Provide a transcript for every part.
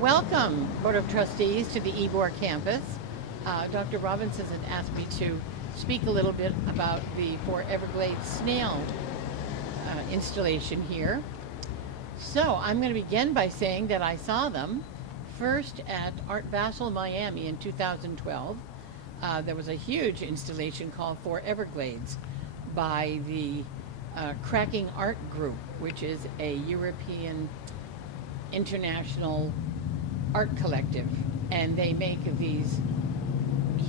Welcome, Board of Trustees, to the Ybor campus. Dr. Robinson has asked me to speak a little bit about the Foreverglades Snail installation here. So I'm going to begin by saying that I saw them first at Art Basel, Miami in 2012. There was a huge installation called Foreverglades by the Cracking Art Group, which is a European international art collective, and they make these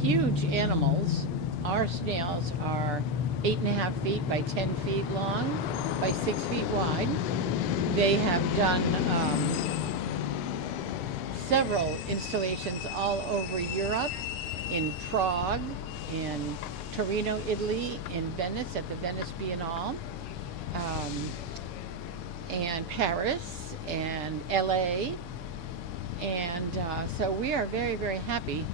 huge animals. Our snails are 8.5 feet by 10 feet long by 6 feet wide. They have done several installations all over Europe, in Prague, in Torino, Italy, in Venice at the Venice Biennale, and Paris and LA. And so we are very, very happy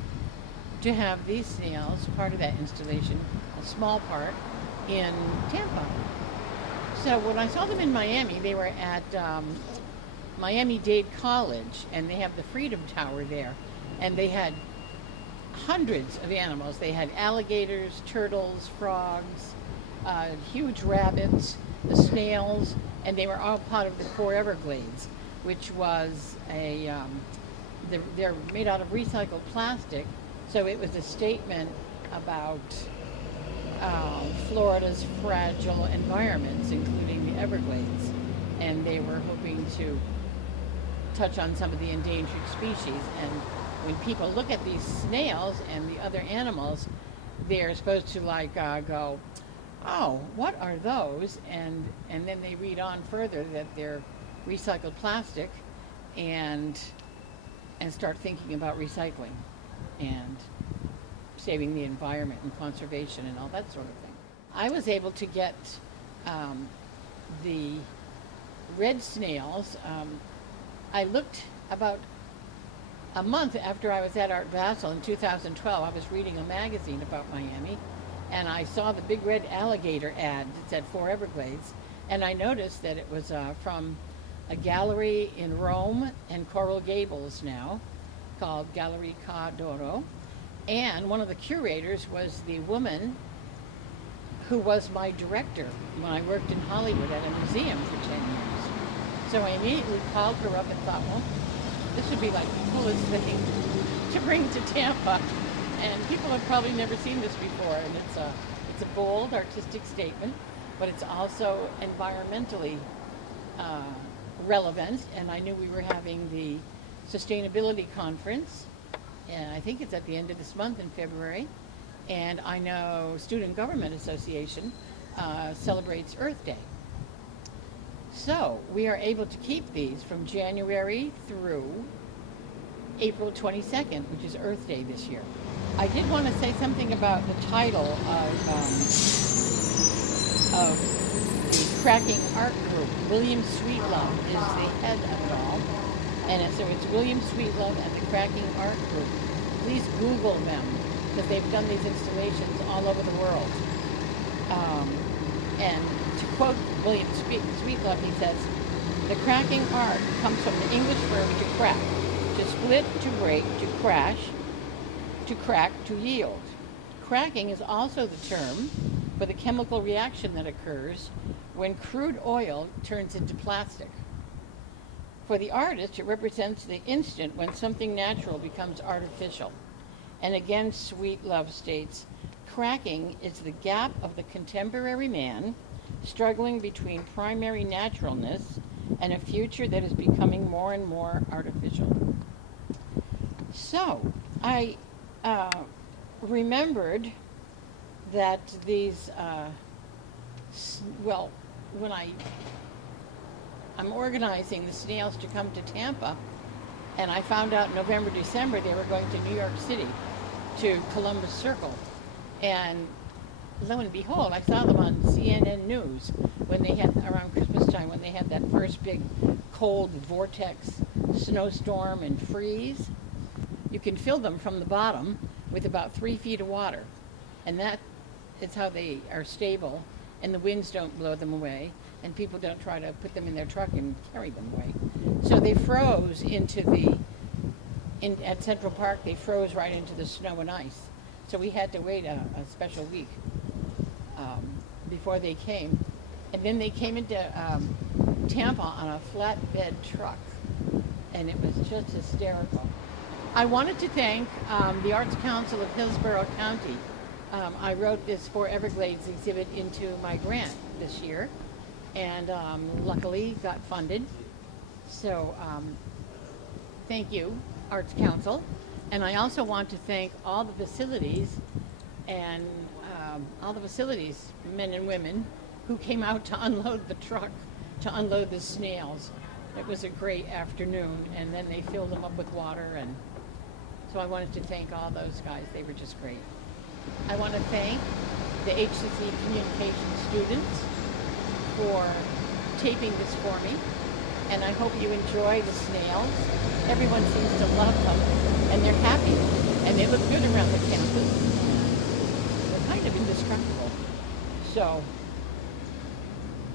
to have these snails part of that installation, a small part, in Tampa. So when I saw them in Miami, they were at Miami-Dade College, and they have the Freedom Tower there. And they had hundreds of animals. They had alligators, turtles, frogs, huge rabbits, the snails, and they were all part of the Foreverglades, which was they're made out of recycled plastic, so it was a statement about Florida's fragile environments, including the Everglades, and they were hoping to touch on some of the endangered species. And when people look at these snails and the other animals, they're supposed to go, oh, what are those? And then they read on further that they're recycled plastic, and start thinking about recycling and saving the environment and conservation and all that sort of thing. I was able to get the red snails. I looked about a month after I was at Art Basel in 2012. I was reading a magazine about Miami, and I saw the big red alligator ad that said Foreverglades, and I noticed that it was from a gallery in Rome and Coral Gables now, called Gallery Ca d'Oro, and one of the curators was the woman who was my director when I worked in Hollywood at a museum for 10 years. So I immediately called her up and thought, well, this would be like the coolest thing to bring to Tampa, and people have probably never seen this before, and it's a bold artistic statement, but it's also environmentally relevant. And I knew we were having the sustainability conference, and I think it's at the end of this month in February, and I know Student Government Association celebrates Earth Day. So we are able to keep these from January through April 22nd, which is Earth Day this year. I did want to say something about the title of the Cracking Art Group. William Sweetlove is the head of it all. And so it's William Sweetlove and the Cracking Art Group. Please Google them, because they've done these installations all over the world. And to quote William Sweetlove, he says, "The cracking art comes from the English verb to crack, to split, to break, to crash, to crack, to yield. Cracking is also the term for the chemical reaction that occurs when crude oil turns into plastic. For the artist, it represents the instant when something natural becomes artificial." And again, Sweetlove states, "Cracking is the gap of the contemporary man struggling between primary naturalness and a future that is becoming more and more artificial." So I remembered that these, when I'm organizing the snails to come to Tampa, and I found out in November, December they were going to New York City, to Columbus Circle. And lo and behold, I saw them on CNN News when they had, around Christmas time, when they had that first big cold vortex snowstorm and freeze. You can fill them from the bottom with about 3 feet of water. And that is how they are stable, and the winds don't blow them away, and people don't try to put them in their truck and carry them away. So they froze into the at Central Park, they froze right into the snow and ice. So we had to wait a special week before they came. And then they came into Tampa on a flatbed truck, and it was just hysterical. I wanted to thank the Arts Council of Hillsborough County. I wrote this Foreverglades exhibit into my grant this year, and luckily got funded. So thank you, Arts Council. And I also want to thank all the facilities and men and women, who came out to unload the truck, to unload the snails. It was a great afternoon, and then they filled them up with water, and so I wanted to thank all those guys. They were just great. I want to thank the HCC communication students for taping this for me, and I hope you enjoy the snails. Everyone seems to love them, and they're happy, and they look good around the campus. They're kind of indestructible. So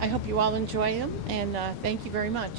I hope you all enjoy them, and thank you very much.